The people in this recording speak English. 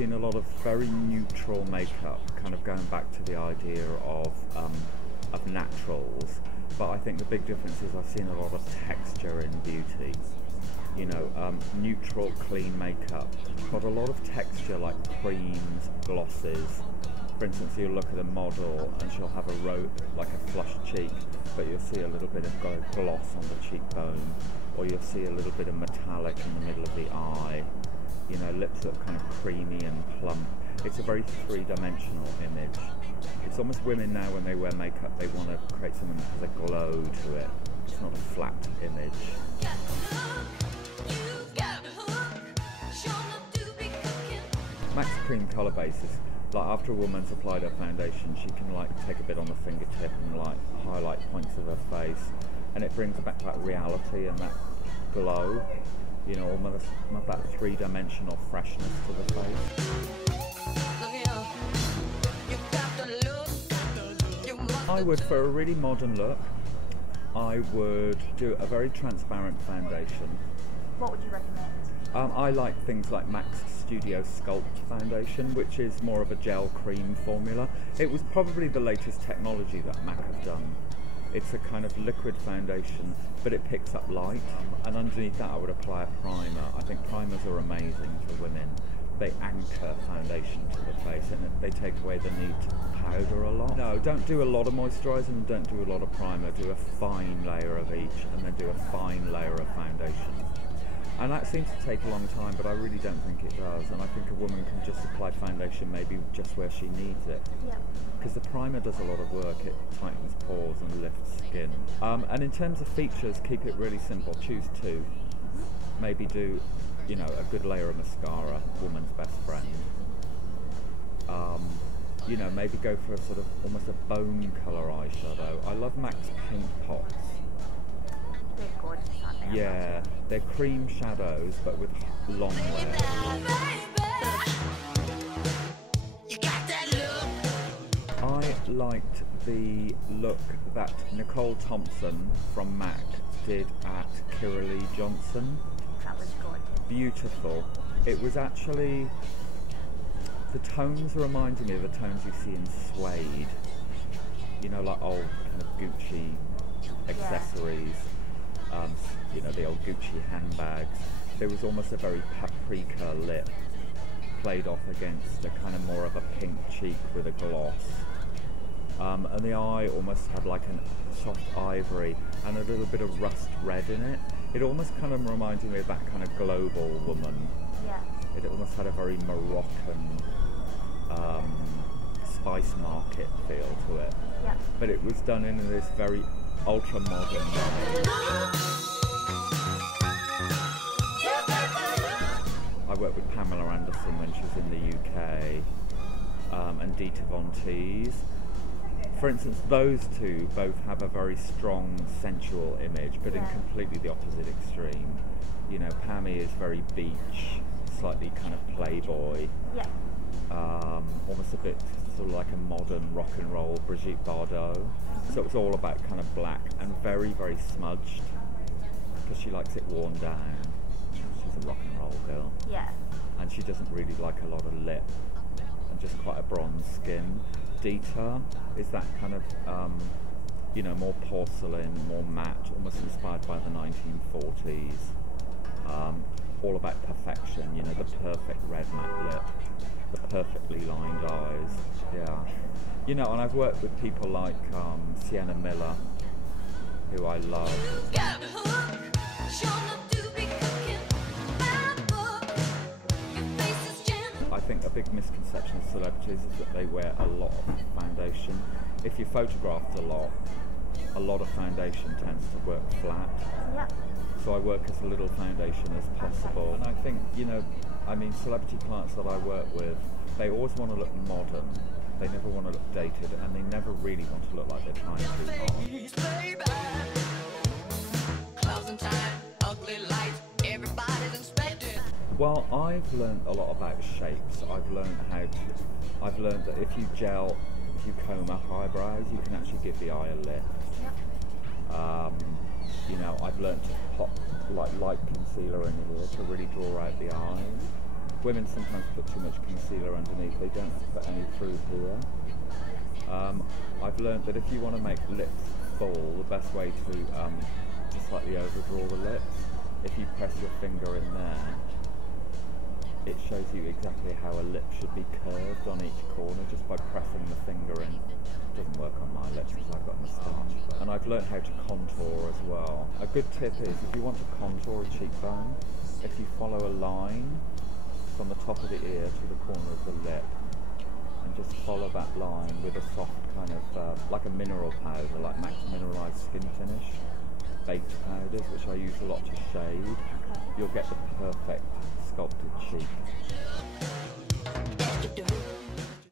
seen a lot of very neutral makeup, kind of going back to the idea of naturals. But I think the big difference is I've seen a lot of texture in beauty. You know, neutral, clean makeup, but a lot of texture like creams, glosses. For instance, you'll look at a model and she'll have like a flush cheek, but you'll see a little bit of gloss on the cheekbone, or you'll see a little bit of metallic in the middle of the eye. You know, lips look kind of creamy and plump. It's a very three-dimensional image. It's almost women now, when they wear makeup, they want to create something that has a glow to it. It's not a flat image. Max Cream Colour Base is like, after a woman's applied her foundation, she can like take a bit on the fingertip and like highlight points of her face, and it brings back that reality and that glow. You know, almost that three-dimensional freshness to the face. I would, for a really modern look, I would do a very transparent foundation. What would you recommend? I like things like MAC Studio Sculpt foundation, which is more of a gel cream formula. It was probably the latest technology that MAC have done. It's a kind of liquid foundation, but it picks up light, and underneath that I would apply a primer. I think primers are amazing for women. They anchor foundation to the face, and they take away the need to powder a lot. No, don't do a lot of moisturiser and don't do a lot of primer. Do a fine layer of each, and then do a fine layer of foundation. And that seems to take a long time, but I really don't think it does. And I think a woman can just apply foundation maybe just where she needs it. Yeah. Because the primer does a lot of work. It tightens pores and lifts skin. And in terms of features, keep it really simple. Choose two. Maybe do, you know, a good layer of mascara, woman's best friend. You know, maybe go for a sort of almost a bone colour eyeshadow. I love MAC's paint pots. They're gorgeous, aren't they? Yeah, they're cream shadows, but with long wear. I liked the look that Nicole Thompson from MAC did at Kiralee Johnson. That was gorgeous. Beautiful. It was actually, the tones reminded me of the tones you see in suede. You know, like old kind of Gucci accessories. You know, the old Gucci handbags. There was almost a very paprika lip played off against a kind of more of a pink cheek with a gloss. And the eye almost had like a soft ivory and a little bit of rust red in it. It almost kind of reminded me of that kind of global woman. Yeah. It almost had a very Moroccan spice market feel to it. Yeah. But it was done in this very ultra modern way. I worked with Pamela Anderson when she was in the UK, and Dita Von Teese. For instance, those two both have a very strong sensual image, but in completely the opposite extreme. You know, Pammy is very beach, slightly kind of playboy, almost a bit sort of like a modern rock and roll Brigitte Bardot. So it's all about kind of black and very, very smudged, because she likes it worn down. She's a rock and roll girl. Yeah. And she doesn't really like a lot of lip, and just quite a bronze skin. Dita is that kind of, you know, more porcelain, more matte, almost inspired by the 1940s. All about perfection, you know, the perfect red matte lip, the perfectly lined eyes, yeah. You know, and I've worked with people like Sienna Miller, who I love. I think a big misconception of celebrities is that they wear a lot of foundation. If you're photographed a lot of foundation tends to work flat. Yeah. So I work as little foundation as possible. And I think, you know, I mean, celebrity clients that I work with, they always want to look modern. They never want to look dated, and they never really want to look like they're trying too hard. Well, I've learned a lot about shapes. I've learned that if you comb up eyebrows, you can actually give the eye a lift. Yep. You know, I've learned to pop like light concealer in here to really draw out the eyes. Women sometimes put too much concealer underneath. They don't put any through here. I've learned that if you want to make lips full, the best way to slightly overdraw the lips, if you press your finger in there, it shows you exactly how a lip should be curved on each corner just by pressing the finger in. It doesn't work on my lips because I've got a moustache. And I've learned how to contour as well. A good tip is if you want to contour a cheekbone, if you follow a line from the top of the ear to the corner of the lip, and just follow that line with a soft kind of, like a mineral powder, like Max Mineralized Skin Finish, baked powders, which I use a lot to shade, you'll get the perfect sculpted cheek.